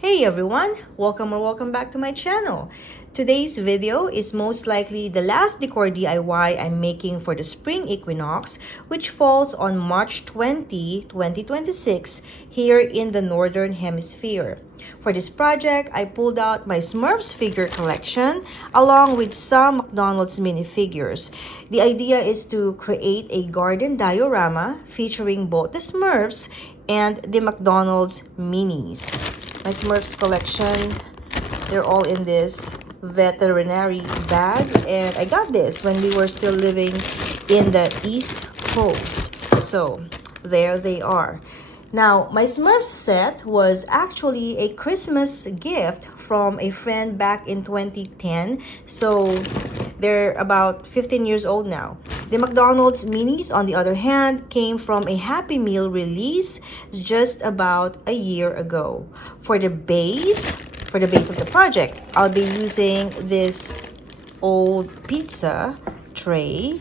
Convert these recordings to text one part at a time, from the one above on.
Hey everyone, welcome back to my channel. Today's video is most likely the last decor DIY I'm making for the spring equinox, which falls on March 20, 2026 here in the Northern Hemisphere. For this project, I pulled out my Smurfs figure collection along with some McDonald's minifigures. The idea is to create a garden diorama featuring both the Smurfs and the McDonald's minis. My Smurfs collection, they're all in this veterinary bag, and I got this when we were still living in the East Coast. So there they are. Now, my Smurfs set was actually a Christmas gift from a friend back in 2010. So they're about 15 years old now. The McDonald's minis, on the other hand, came from a Happy Meal release just about a year ago. For the base of the project, I'll be using this old pizza tray.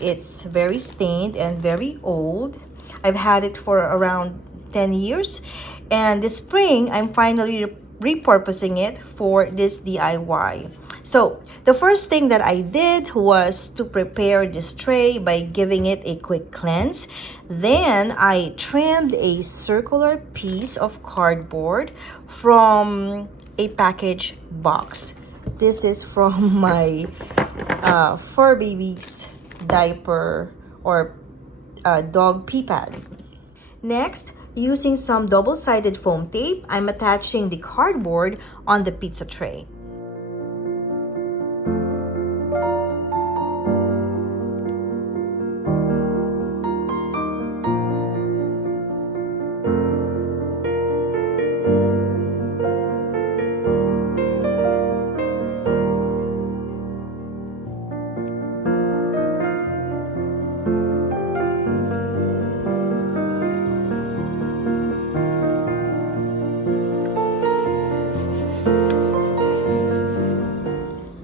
It's very stained and very old. I've had it for around 10 years. And this spring, I'm finally repurposing it for this DIY. So the first thing that I did was to prepare this tray by giving it a quick cleanse. Then I trimmed a circular piece of cardboard from a package box. This is from my fur baby's diaper or dog pee pad. Next, using some double-sided foam tape, I'm attaching the cardboard on the pizza tray.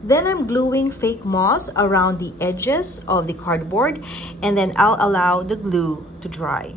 Then I'm gluing fake moss around the edges of the cardboard, and then I'll allow the glue to dry.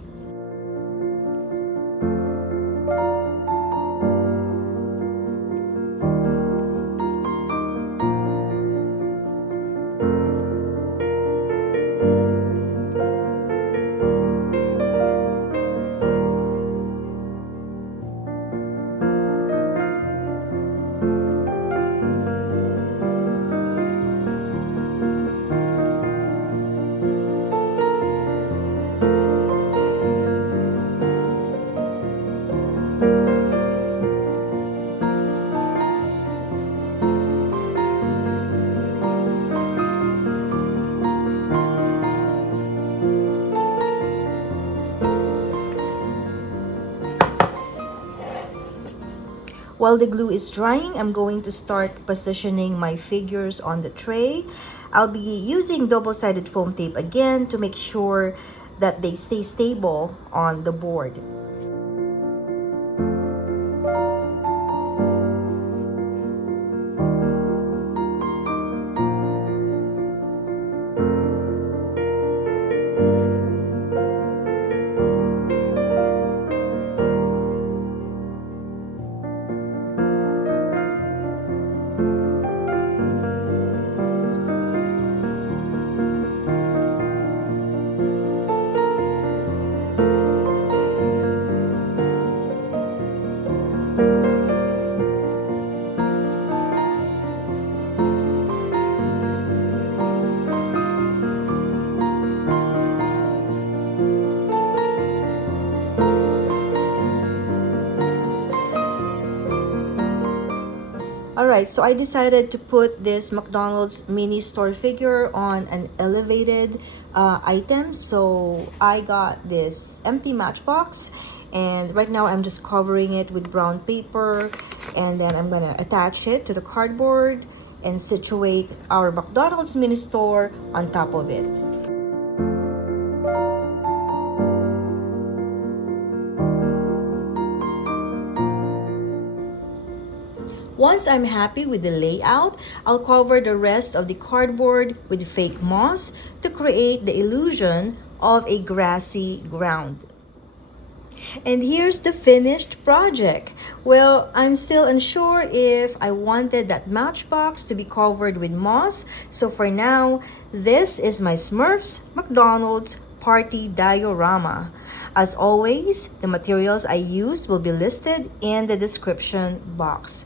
While the glue is drying, I'm going to start positioning my figures on the tray. I'll be using double-sided foam tape again to make sure that they stay stable on the board. Alright, so I decided to put this McDonald's mini store figure on an elevated item. So I got this empty matchbox, and right now I'm just covering it with brown paper, and then I'm gonna attach it to the cardboard and situate our McDonald's mini store on top of it. Once I'm happy with the layout, I'll cover the rest of the cardboard with fake moss to create the illusion of a grassy ground. And here's the finished project. Well, I'm still unsure if I wanted that matchbox to be covered with moss. So for now, this is my Smurfs McDonald's party diorama. As always, the materials I used will be listed in the description box.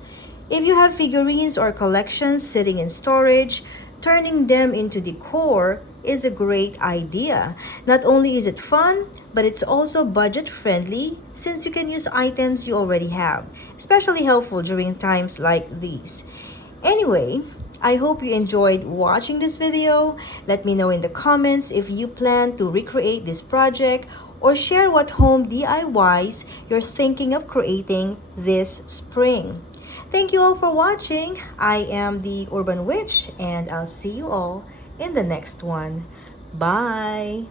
If you have figurines or collections sitting in storage, turning them into decor is a great idea. Not only is it fun, but it's also budget friendly since you can use items you already have, especially helpful during times like these. Anyway, I hope you enjoyed watching this video. Let me know in the comments if you plan to recreate this project or share what home DIYs you're thinking of creating this spring. Thank you all for watching. I am the Urban Witch and I'll see you all in the next one. Bye!